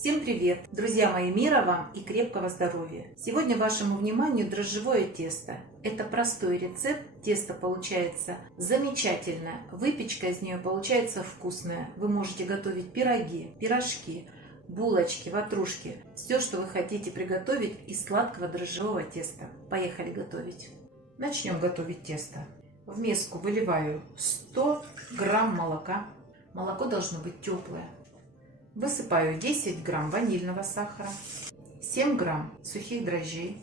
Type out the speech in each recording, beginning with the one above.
Всем привет! Друзья мои, мира вам и крепкого здоровья! Сегодня вашему вниманию дрожжевое тесто. Это простой рецепт, тесто получается замечательное, выпечка из нее получается вкусная. Вы можете готовить пироги, пирожки, булочки, ватрушки. Все, что вы хотите приготовить из сладкого дрожжевого теста. Поехали готовить! Начнем готовить тесто. В миску выливаю 100 грамм молока. Молоко должно быть теплое. Высыпаю 10 грамм ванильного сахара, 7 грамм сухих дрожжей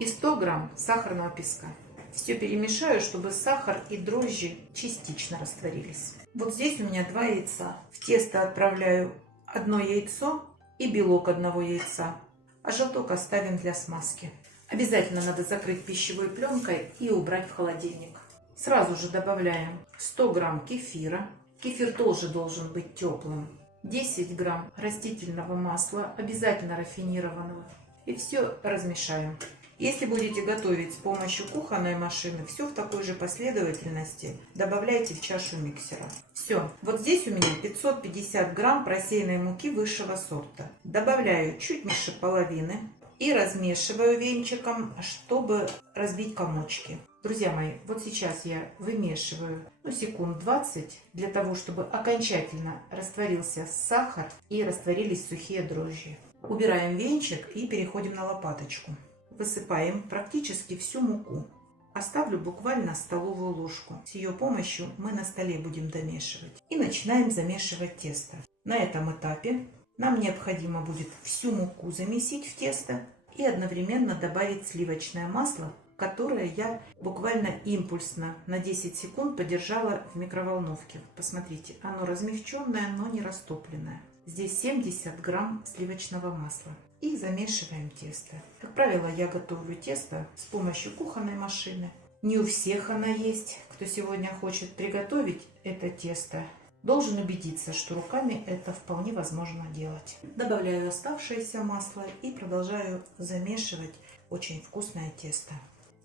и 100 грамм сахарного песка. Все перемешаю, чтобы сахар и дрожжи частично растворились. Вот здесь у меня 2 яйца. В тесто отправляю 1 яйцо и белок 1 яйца, а желток оставим для смазки. Обязательно надо закрыть пищевой пленкой и убрать в холодильник. Сразу же добавляем 100 грамм кефира. Кефир тоже должен быть теплым. 10 грамм растительного масла, обязательно рафинированного. И все размешаем. Если будете готовить с помощью кухонной машины, все в такой же последовательности добавляйте в чашу миксера. Все. Вот здесь у меня 550 грамм просеянной муки высшего сорта. Добавляю чуть меньше половины и размешиваю венчиком, чтобы разбить комочки. Друзья мои, вот сейчас я вымешиваю секунд 20 для того, чтобы окончательно растворился сахар и растворились сухие дрожжи. Убираем венчик и переходим на лопаточку. Высыпаем практически всю муку. Оставлю буквально столовую ложку. С ее помощью мы на столе будем домешивать. И начинаем замешивать тесто. На этом этапе нам необходимо будет всю муку замесить в тесто и одновременно добавить сливочное масло, которое я буквально импульсно на 10 секунд подержала в микроволновке. Посмотрите, оно размягченное, но не растопленное. Здесь 70 грамм сливочного масла. И замешиваем тесто. Как правило, я готовлю тесто с помощью кухонной машины. Не у всех она есть. Кто сегодня хочет приготовить это тесто, должен убедиться, что руками это вполне возможно делать. Добавляю оставшееся масло и продолжаю замешивать очень вкусное тесто.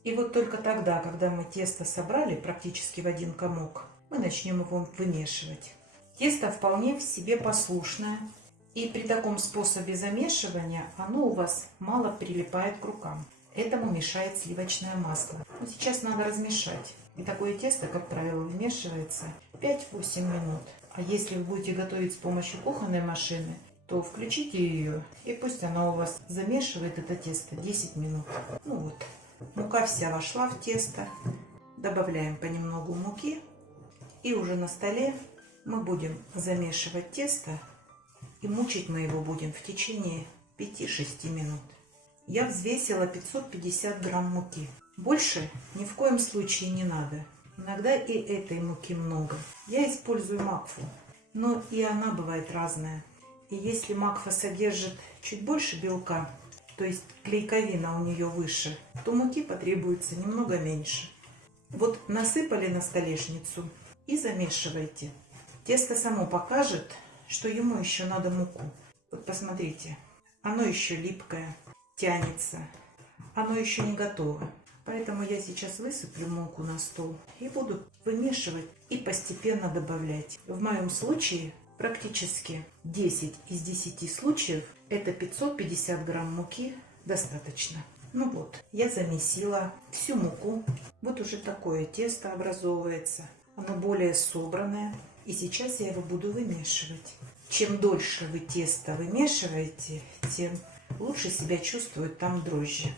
И вот только тогда, когда мы тесто собрали практически в один комок, мы начнем его вымешивать. Тесто вполне в себе послушное. И при таком способе замешивания оно у вас мало прилипает к рукам. Этому мешает сливочное масло. Но сейчас надо размешать. И такое тесто, как правило, вымешивается 5-8 минут. А если вы будете готовить с помощью кухонной машины, то включите ее, и пусть она у вас замешивает это тесто 10 минут. Ну вот, мука вся вошла в тесто. Добавляем понемногу муки. И уже на столе мы будем замешивать тесто. И мучить мы его будем в течение 5-6 минут. Я взвесила 550 грамм муки. Больше ни в коем случае не надо. Иногда и этой муки много. Я использую макфу, но и она бывает разная. И если макфа содержит чуть больше белка, то есть клейковина у нее выше, то муки потребуется немного меньше. Вот насыпали на столешницу и замешивайте. Тесто само покажет, что ему еще надо муку. Вот посмотрите, оно еще липкое, тянется, оно еще не готово. Поэтому я сейчас высыплю муку на стол и буду вымешивать и постепенно добавлять. В моем случае практически 10 из 10 случаев это 550 грамм муки достаточно. Ну вот, я замесила всю муку. Вот уже такое тесто образовывается. Оно более собранное. И сейчас я его буду вымешивать. Чем дольше вы тесто вымешиваете, тем лучше себя чувствуют там дрожжи.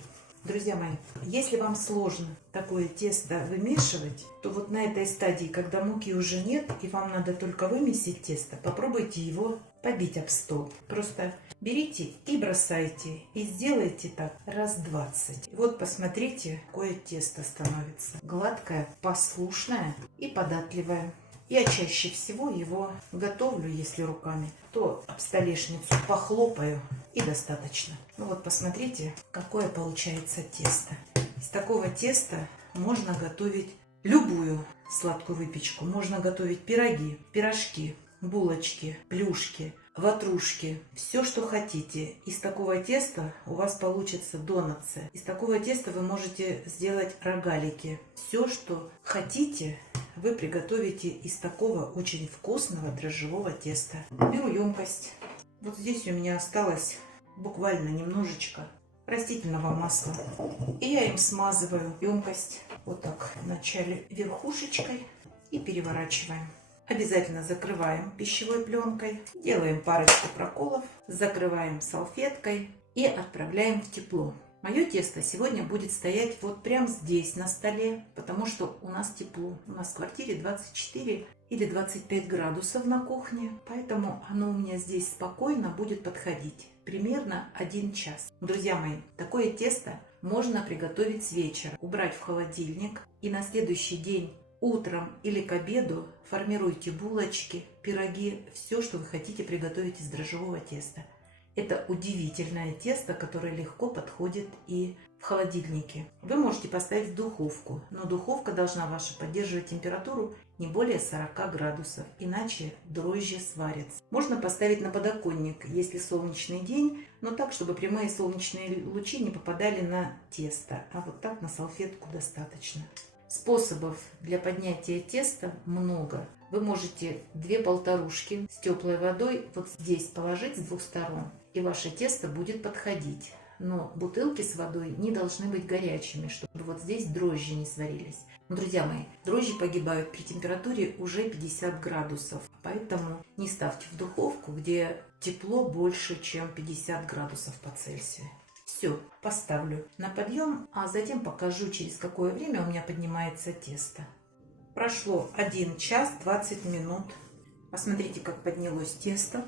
Друзья мои, если вам сложно такое тесто вымешивать, то вот на этой стадии, когда муки уже нет и вам надо только вымесить тесто, попробуйте его побить об стол. Просто берите и бросайте, и сделайте так раз 20. Вот посмотрите, какое тесто становится. Гладкое, послушное и податливое. Я чаще всего его готовлю, если руками, то об столешницу похлопаю и достаточно. Ну вот посмотрите, какое получается тесто. Из такого теста можно готовить любую сладкую выпечку. Можно готовить пироги, пирожки, булочки, плюшки, ватрушки. Все, что хотите. Из такого теста у вас получится донатсы. Из такого теста вы можете сделать рогалики. Все, что хотите, вы приготовите из такого очень вкусного дрожжевого теста. Беру емкость, Вот здесь у меня осталось буквально немножечко растительного масла. И я им смазываю емкость вот так вначале верхушечкой и переворачиваем. Обязательно закрываем пищевой пленкой, делаем парочку проколов, закрываем салфеткой и отправляем в тепло. Мое тесто сегодня будет стоять вот прямо здесь на столе, потому что у нас тепло. У нас в квартире 24 или 25 градусов на кухне, поэтому оно у меня здесь спокойно будет подходить. Примерно 1 час. Друзья мои, такое тесто можно приготовить с вечера, убрать в холодильник и на следующий день утром или к обеду формируйте булочки, пироги, все, что вы хотите приготовить из дрожжевого теста. Это удивительное тесто, которое легко подходит и в холодильнике. Вы можете поставить в духовку, но духовка должна ваша поддерживать температуру не более 40 градусов, иначе дрожжи сварятся. Можно поставить на подоконник, если солнечный день, но так, чтобы прямые солнечные лучи не попадали на тесто, а вот так на салфетку достаточно. Способов для поднятия теста много. Вы можете 2 полторушки с теплой водой вот здесь положить с 2 сторон, и ваше тесто будет подходить. Но бутылки с водой не должны быть горячими, чтобы вот здесь дрожжи не сварились. Но, друзья мои, дрожжи погибают при температуре уже 50 градусов, поэтому не ставьте в духовку, где тепло больше, чем 50 градусов по Цельсию. Все, поставлю на подъем, а затем покажу, через какое время у меня поднимается тесто. Прошло 1 час 20 минут. Посмотрите, как поднялось тесто.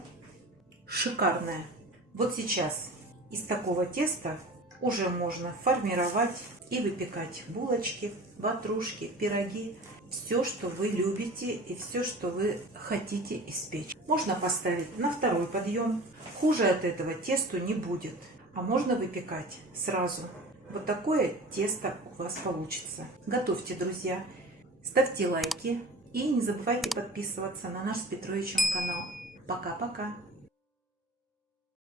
Шикарное. Вот сейчас из такого теста уже можно формировать и выпекать булочки, ватрушки, пироги. Все, что вы любите и все, что вы хотите испечь. Можно поставить на 2-й подъем. Хуже от этого тесту не будет. А можно выпекать сразу. Вот такое тесто у вас получится. Готовьте, друзья. Ставьте лайки и не забывайте подписываться на наш с Петровичем канал. Пока-пока.